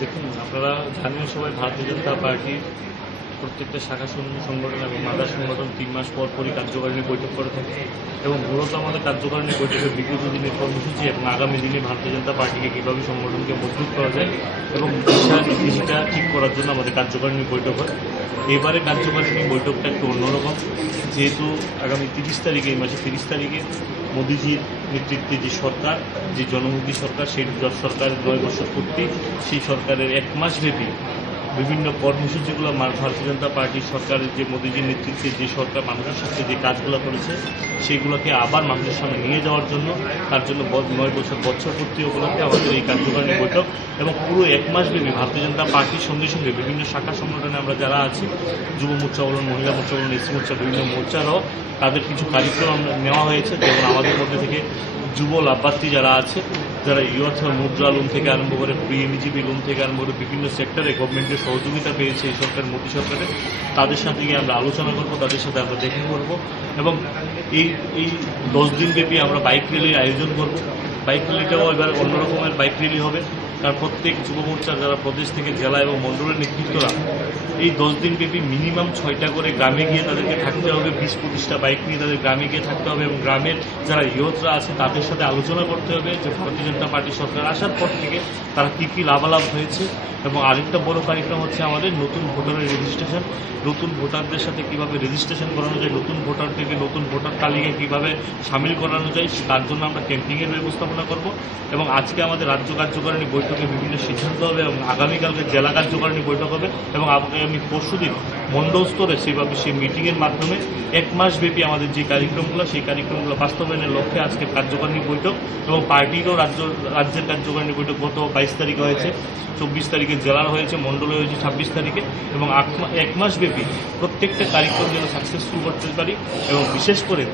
দেখুন, আপনারা জানেন সবাই ভারতীয় জনতা পার্টির প্রত্যেকটা শাখা সংগঠন এবং মাদার সংগঠন 3 মাস পর পরই কার্যকারিণী বৈঠক করে থাকে এবং মূলত আমাদের কার্যকারিণী বৈঠকের বিগত দিনের কর্মসূচি এবং আগামী দিনে ভারতীয় জনতা পার্টিকে কীভাবে সংগঠনকে মজবুত করা যায় এবং দিশা ঠিক করার জন্য আমাদের কার্যকারিণী বৈঠক হয়। এবারে কার্যকারিণী বৈঠকটা একটু অন্যরকম, যেহেতু আগামী 30 তারিখে, এই মাসে 30 তারিখে মোদিজির নেতৃত্বে যে সরকার, যে জনমুখী সরকার, সেই সরকারের 9 বছর পূর্তি, সেই সরকারের 1 মাস ব্যাপী বিভিন্ন কর্মসূচিগুলো ভারতীয় জনতা পার্টির সরকারের যে মোদিজির নেতৃত্বে যে সরকার মানুষের সাথে যে কাজগুলো করেছে সেইগুলোকে আবার মানুষের সামনে নিয়ে যাওয়ার জন্য, তার জন্য 9 বছর পূর্তি উপলক্ষে আমাদের এই কার্যকারিণী বৈঠক এবং পুরো 1 মাস ব্যাপী ভারতীয় জনতা পার্টির সঙ্গে সঙ্গে বিভিন্ন শাখা সংগঠনে আমরা যারা আছি, যুব মোর্চা বলুন, মহিলা মোর্চা বলুন, এসসি মোর্চা, বিভিন্ন মোর্চারাও তাদের কিছু কার্যক্রম নেওয়া হয়েছে। যেমন আমাদের মধ্যে থেকে যুব লাভার্থী যারা আছে, যারা ইউথ মুদ্রা লোন থেকে আরম্ভ করে পিএমজিবি লোন থেকে আরম্ভ করে বিভিন্ন সেক্টরে গভর্নমেন্টের সহযোগিতা পেয়েছে এই সরকার, মোদী সরকারের, তাদের সাথে গিয়ে আমরা আলোচনা করব, তাদের সাথে আমরা দেখা করব এবং এই 10 দিনব্যাপী আমরা বাইক র্যালির আয়োজন করব। বাইক র্যালিটাও এবার অন্যরকমের বাইক র্যালি হবে, কারণ প্রত্যেক যুব মোর্চার যারা প্রদেশ থেকে জেলা এবং মণ্ডলের নেতৃত্বরা এই 10 দিনব্যাপী মিনিমাম 6টা করে গ্রামে গিয়ে তাদেরকে থাকতে হবে, 20-25টা বাইক নিয়ে তাদের গ্রামে গিয়ে থাকতে হবে এবং গ্রামের যারা ইয়ুথরা আছে তাদের সাথে আলোচনা করতে হবে যে ভারতীয় জনতা পার্টি সরকার আসার পর থেকে তারা কী কী লাভালাভ হয়েছে। এবং আরেকটা বড় কার্যক্রম হচ্ছে আমাদের নতুন ভোটারের রেজিস্ট্রেশন, নতুন ভোটারদের সাথে কীভাবে রেজিস্ট্রেশন করানো যায়, নতুন ভোটার থেকে নতুন ভোটার তালিকায় কীভাবে সামিল করানো যায়, তার জন্য আমরা ক্যাম্পিংয়ের ব্যবস্থাপনা করব। এবং আজকে আমাদের রাজ্য কার্যকারিণী বৈঠকে বিভিন্ন সিদ্ধান্ত হবে এবং আগামীকালকে জেলা কার্যকারিণী বৈঠক হবে এবং আগামী পরশুদিন মণ্ডল স্তরে সেভাবে সেই মিটিংয়ের মাধ্যমে 1 মাস ব্যাপী আমাদের যে কার্যক্রমগুলো, সেই কার্যক্রমগুলো বাস্তবায়নের লক্ষ্যে আজকে কার্যকারিণী বৈঠক এবং পার্টিরও রাজ্যের কার্যকারিণী বৈঠক গত 22 তারিখে হয়েছে, 24 তারিখে জেলার হয়েছে, মণ্ডলে হয়েছে 26 তারিখে এবং 1 মাস ব্যাপী প্রত্যেকটা কার্যক্রম যেন সাকসেসফুল করতে পারি এবং বিশেষ করে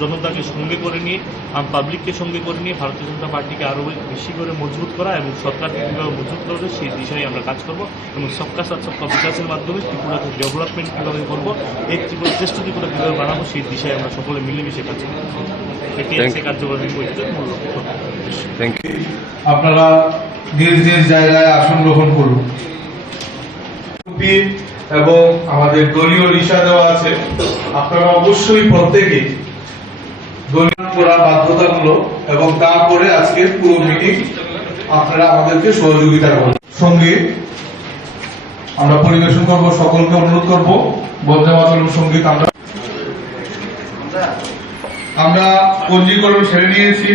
জনতাকে সঙ্গে করে নিয়ে, পাবলিককে সঙ্গে করে নিয়ে ভারতীয় জনতা পার্টিকে আরও বেশি করে মজবুত করা এবং সরকারকে কীভাবে মজবুত করবে সেই দিশায় আমরা কাজ করব এবং সবকা সাথ সবকা বিকাশের মাধ্যমে ত্রিপুরাকে ডেভেলপমেন্ট কীভাবে করবো, এই ত্রিপুরা শ্রেষ্ঠ ত্রিপুরা কীভাবে বানাবো সেই দিশায় আমরা সকলে মিলেমিশে কাজ করব। এটি আজকে কার্যকরী বৈঠকের মূল লক্ষ্য। Thank you. আপনারা নিজ নিজ জায়গায় আসন গ্রহণ করুন এবং আমাদের দলীয় দিশা দেওয়া আছে। আপনারা অবশ্যই প্রত্যেকে দলীয় করা বাধ্যতামূলক এবং তারপরে আজকের পুরো মিটিং আপনারা আমাদেরকে সহযোগিতা করুন। সঙ্গে আমরা পরিবেশন করব, সকলকে অনুরোধ করব বন্দে মাতরম সঙ্গীত আমরা পঞ্জীকরণ সেরে নিয়েছি।